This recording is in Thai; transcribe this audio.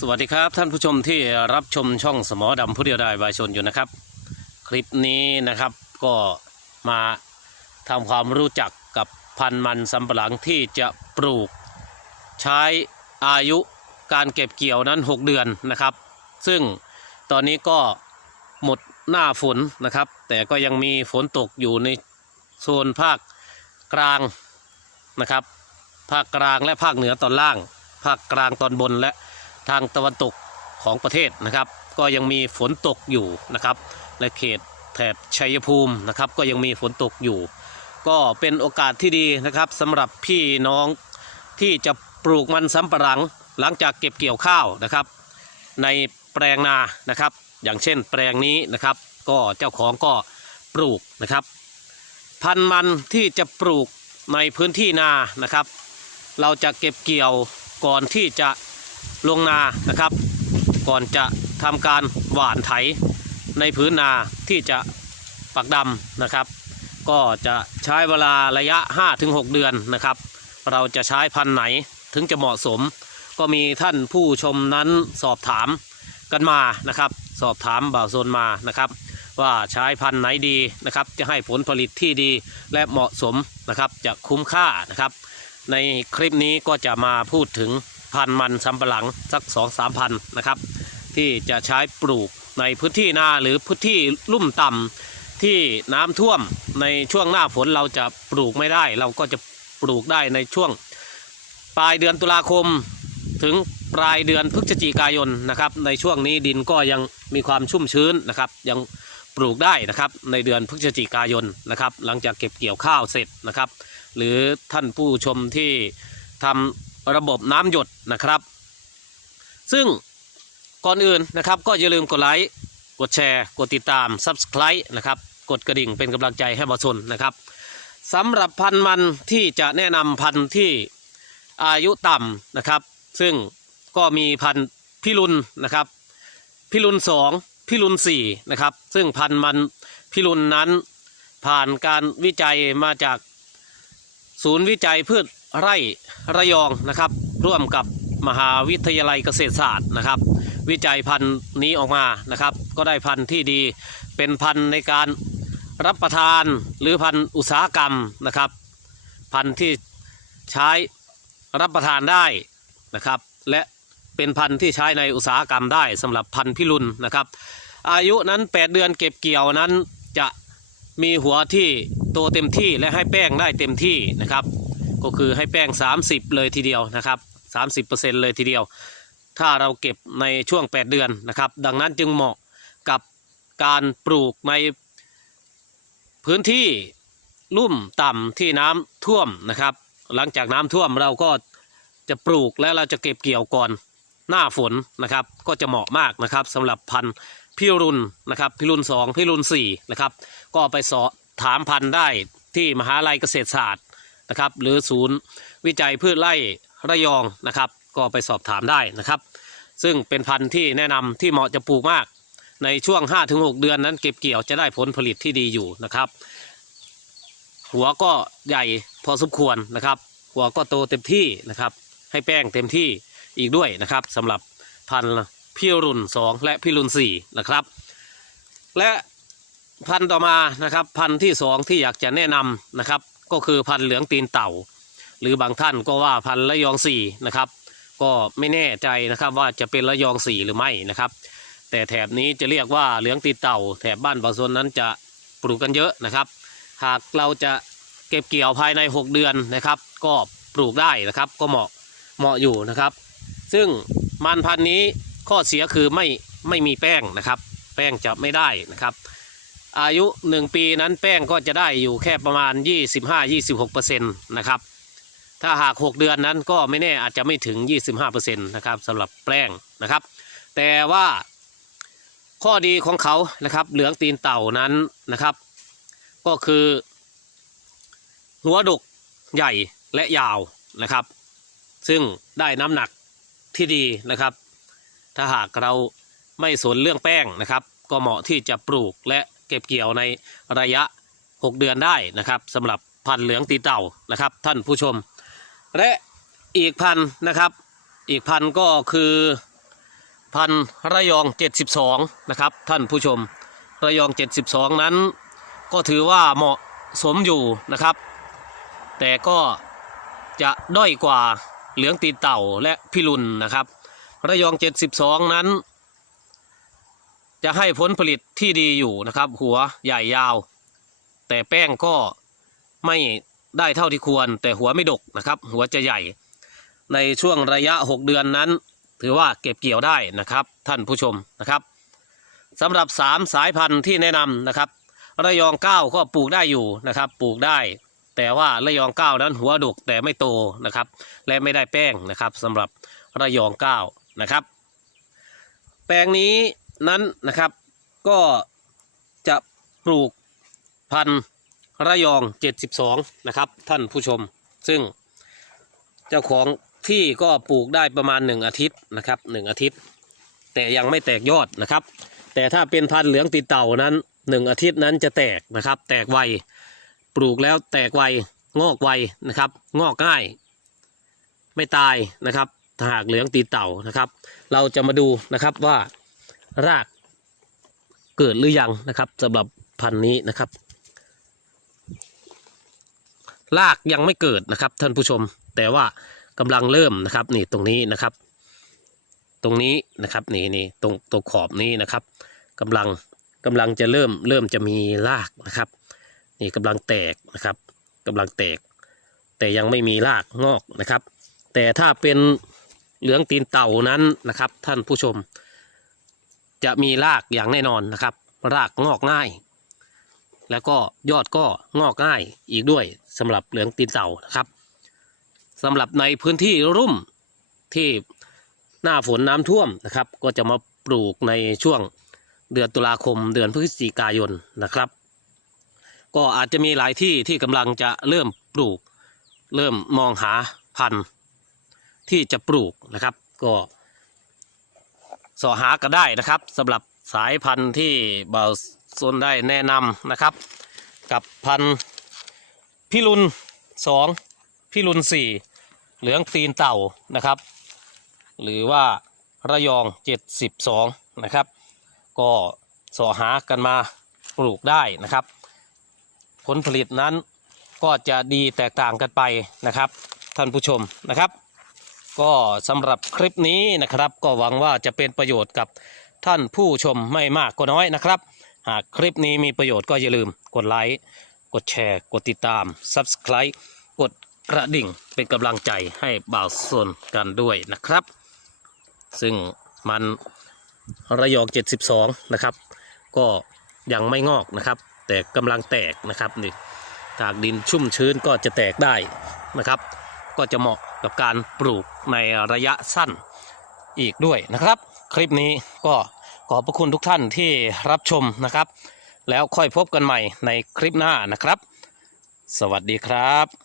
สวัสดีครับท่านผู้ชมที่รับชมช่องสมอดำผู้เดียวได้บายชนอยู่นะครับ คลิปนี้นะครับก็มาทำความรู้จักกับพันธุ์มันสำปะหลังที่จะปลูก ใช้อายุการเก็บเกี่ยวนั้น 6 เดือนนะครับ ซึ่งตอนนี้ก็หมดหน้าฝนนะครับ แต่ก็ยังมีฝนตกอยู่ในโซนภาคกลางนะครับ ภาคกลางและภาคเหนือตอนล่าง ภาคกลางตอนบนและ ทางตะวันตกของประเทศนะครับ ก็ยังมีฝนตกอยู่นะครับและเขตแถบชัยภูมินะครับ ก็ยังมีฝนตกอยู่ ก็เป็นโอกาสที่ดีนะครับสำหรับพี่น้องที่จะปลูกมันสำปะหลังหลังจากเก็บเกี่ยวข้าวนะครับ ในแปลงนานะครับ อย่างเช่นแปลงนี้นะครับ ก็เจ้าของก็ปลูกนะครับ พันธุ์มันที่จะปลูกในพื้นที่นานะครับ เราจะเก็บเกี่ยวก่อนที่จะ ลงนานะครับ ก่อนจะทำการหว่านไถในพื้นนาที่จะปักดำนะครับ ก็จะใช้เวลาระยะ 5-6 เดือนนะครับ เราจะใช้พันธุ์ไหนถึงจะเหมาะสม ก็มีท่านผู้ชมนั้นสอบถามกันมานะครับ สอบถามบ่าวโซนมานะครับ ว่าใช้พันธุ์ไหนดีนะครับ จะให้ผลผลิตที่ดีและเหมาะสมนะครับ จะคุ้มค่านะครับ ในคลิปนี้ก็จะมาพูดถึง พันธุ์มันสำปะหลังสักสองสามพันนะครับ ที่จะใช้ปลูกในพื้นที่นาหรือพื้นที่ลุ่มต่ำที่น้ำท่วมในช่วงหน้าฝนเราจะปลูกไม่ได้ เราก็จะปลูกได้ในช่วง ปลายเดือนตุลาคม ถึงปลายเดือนพฤศจิกายนนะครับ ในช่วงนี้ดินก็ยังมีความชุ่มชื้นนะครับ ยังปลูกได้นะครับในเดือนพฤศจิกายนนะครับ หลังจากเก็บเกี่ยวข้าวเสร็จนะครับ หรือท่านผู้ชมที่ทำ ระบบน้ำหยดนะครับ ซึ่งก่อนอื่นนะครับก็อย่าลืมกดไลค์กดแชร์ กดติดตาม Subscribe นะครับกดกระดิ่งเป็นกำลังใจให้บอชนนะครับสำหรับพันธุ์มันที่จะแนะนำพันธุ์ที่อายุต่ำนะครับ ซึ่งก็มีพันธุ์พิรุณนะครับพิรุณสองพิรุณสี่นะครับ ซึ่งพันธุ์มันพิรุณนั้นผ่านการวิจัยมาจากศูนย์วิจัยพืช ไร่ระยองนะครับ ร่วมกับมหาวิทยาลัยเกษตรศาสตร์นะครับ วิจัยพันธุ์นี้ออกมานะครับ ก็ได้พันธุ์ที่ดีเป็นพันธุ์ในการรับประทานหรือพันธุ์อุตสาหกรรมนะครับ พันธุ์ที่ใช้รับประทานได้นะครับ และเป็นพันธุ์ที่ใช้ในอุตสาหกรรมได้สำหรับพันธุ์พิรุณนะครับ อายุนั้น 8 เดือนเก็บเกี่ยวนั้นจะมีหัวที่โตเต็มที่และให้แป้งได้เต็มที่นะครับ ก็คือให้แป้ง 30 เลยทีเดียวนะครับ 30%เลยทีเดียว ถ้าเราเก็บในช่วง 8 เดือนนะครับ ดังนั้นจึงเหมาะกับการปลูกในพื้นที่ลุ่มต่ำที่น้ำท่วมนะครับ หลังจากน้ำท่วมเราก็จะปลูกและเราจะเก็บเกี่ยวก่อนหน้าฝนนะครับ ก็จะเหมาะมากนะครับสำหรับพันธุ์พิรุณนะครับ พิรุณสองพิรุณสี่นะครับ ก็ไปสอบถามพันธุ์ได้ที่มหาลัยเกษตรศาสตร์ นะครับ หรือศูนย์วิจัยพืชไร่ระยองนะครับ ก็ไปสอบถามได้นะครับ ซึ่งเป็นพันธุ์ที่แนะนำที่เหมาะจะปลูกมาก ในช่วง 5-6 เดือนนั้นเก็บเกี่ยวจะได้ผลผลิตที่ดีอยู่นะครับ หัวก็ใหญ่พอสมควรนะครับ หัวก็โตเต็มที่นะครับ ให้แป้งเต็มที่อีกด้วยนะครับสำหรับพันธุ์พิรุณสองและพิรุณสี่นะครับ และพันธุ์ต่อมานะครับ พันธุ์ที่สองที่อยากจะแนะนำนะครับ ก็คือพันธุ์เหลืองตีนเต่า หรือบางท่านก็ว่าพันธุ์ระยองสี่นะครับ ก็ไม่แน่ใจนะครับว่าจะเป็นระยองสี่หรือไม่นะครับ แต่แถบนี้จะเรียกว่าเหลืองตีนเต่า แถบบ้านบางโซนนั้นจะปลูกกันเยอะนะครับ หากเราจะเก็บเกี่ยวภายใน 6 เดือนนะครับ ก็ปลูกได้นะครับ ก็เหมาะเหมาะอยู่นะครับ ซึ่งมันพันธุ์นี้ข้อเสียคือไม่ไม่มีแป้งนะครับ แป้งจะไม่ได้นะครับ อายุ 1 ปีนั้นแป้งก็จะได้อยู่แค่ประมาณ 25-26%นะครับ ถ้าหาก 6 เดือนนั้นก็ไม่แน่อาจจะไม่ถึง 25%นะครับสำหรับแป้งนะครับ แต่ว่าข้อดีของเขานะครับเหลืองตีนเต่านั้นนะครับ ก็คือ หัวดกใหญ่และยาวนะครับ ซึ่งได้น้ำหนักที่ดีนะครับ ถ้าหากเราไม่สนเรื่องแป้งนะครับ ก็เหมาะที่จะปลูกและ เก็บเกี่ยวในระยะ 6 เดือนได้นะครับสำหรับพันธุ์เหลืองตีเต่านะครับ ท่านผู้ชม และอีกพันธุ์นะครับ อีกพันธุ์ก็คือพันธุ์ระยอง 72 นะครับ ท่านผู้ชม ระยอง 72 นั้น ก็ถือว่าเหมาะสมอยู่นะครับ แต่ก็จะด้อยกว่าเหลืองตีเต่าและพิรุณนะครับ ระยอง 72 นั้น จะให้ผลผลิตที่ดีอยู่นะครับ หัวใหญ่ยาว แต่แป้งก็ไม่ได้เท่าที่ควร แต่หัวไม่ดกนะครับ หัวจะใหญ่ ในช่วงระยะ 6 เดือนนั้น ถือว่าเก็บเกี่ยวได้นะครับ ท่านผู้ชมนะครับสำหรับ 3 สายพันธุ์ที่แนะนำนะครับ ระยอง9ก็ปลูกได้อยู่นะครับ ปลูกได้ แต่ว่าระยอง9นั้นหัวดกแต่ไม่โตนะครับ และไม่ได้แป้งนะครับสำหรับระยอง9นะครับ แปลงนี้ นั้นนะครับ ก็จะปลูกพันธุ์ระยอง 72 นะครับ ท่านผู้ชม ซึ่งเจ้าของที่ก็ปลูกได้ประมาณ 1 อาทิตย์นะครับ 1 อาทิตย์ แต่ยังไม่แตกยอดนะครับ แต่ถ้าเป็นพันธุ์เหลืองติดเต่านั้น 1 อาทิตย์นั้นจะแตกนะครับ แตกไวปลูกแล้วแตกไวงอกไวนะครับ งอกง่าย ไม่ตายนะครับถ้าหากเหลืองตีเต่านะครับ เราจะมาดูนะครับว่า รากเกิดหรือยังนะครับสำหรับพันธุ์นี้นะครับ รากยังไม่เกิดนะครับท่านผู้ชม แต่ว่ากำลังเริ่มนะครับนี่ตรงนี้นะครับ ตรงนี้นะครับนี่นี่ตรงตรงขอบนี้นะครับกำลังกำลังจะเริ่มเริ่มจะมีรากนะครับ นี่กำลังแตกนะครับกำลังแตก แต่ยังไม่มีรากงอกนะครับ แต่ถ้าเป็นเหลืองตีนเต่านั้นนะครับ ท่านผู้ชม จะมีรากอย่างแน่นอนนะครับ รากงอกง่าย แล้วก็ยอดก็งอกง่ายอีกด้วยสำหรับเหลืองตีนเต่านะครับสำหรับในพื้นที่รุ่มที่หน้าฝนน้ำท่วมนะครับ ก็จะมาปลูกในช่วงเดือนตุลาคมเดือนพฤศจิกายนนะครับ ก็อาจจะมีหลายที่ที่กำลังจะเริ่มปลูก เริ่มมองหาพันธุ์ที่จะปลูกนะครับ ก็ สอหาก็ได้นะครับสำหรับสายพันธุ์ที่บ่าวซนได้แนะนำนะครับ กับพันธุ์พิรุณสองพิรุณสี่เหลืองตีนเต่านะครับ หรือว่าระยองเจ็ดสิบสองนะครับ ก็สอหากันมาปลูกได้นะครับ ผลผลิตนั้นก็จะดีแตกต่างกันไปนะครับ ท่านผู้ชมนะครับ ก็สำหรับคลิปนี้นะครับ ก็หวังว่าจะเป็นประโยชน์กับท่านผู้ชมไม่มากก็น้อยนะครับ หากคลิปนี้มีประโยชน์ก็อย่าลืมกดไลค์กดแชร์ กดติดตาม Subscribe กดกระดิ่งเป็นกำลังใจให้บ่าวสนกันด้วยนะครับ ซึ่งมันระยอง 72 นะครับ ก็ยังไม่งอกนะครับ แต่กำลังแตกนะครับนี่จากดินชุ่มชื้นก็จะแตกได้นะครับ ก็จะเหมาะกับการปลูกในระยะสั้นอีกด้วยนะครับ คลิปนี้ก็ขอบพระคุณทุกท่านที่รับชมนะครับ แล้วค่อยพบกันใหม่ในคลิปหน้านะครับ สวัสดีครับ